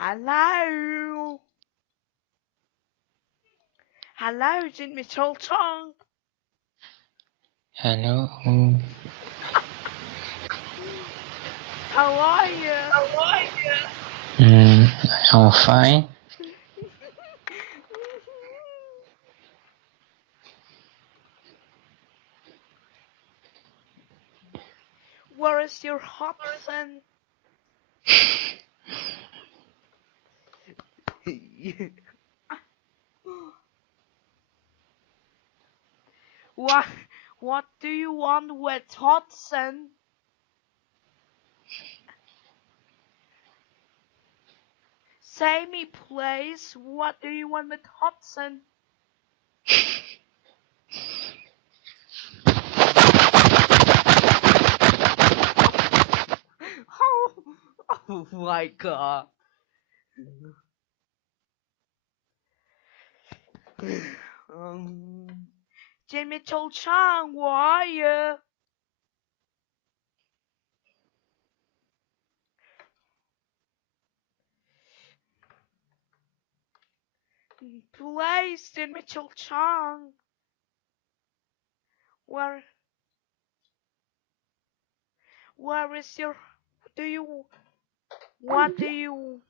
Hello. Hello, Jean Michel Chung. Hello. How are you? I'm fine. Where is your Hotson? What do you want with Hotson? Say me, please. What do you want with Hotson? Oh my god. Jean Michel Chung, where are you? Please, Jean Michel Chung. Where is your, what do you